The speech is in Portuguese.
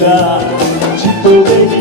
lugar de poder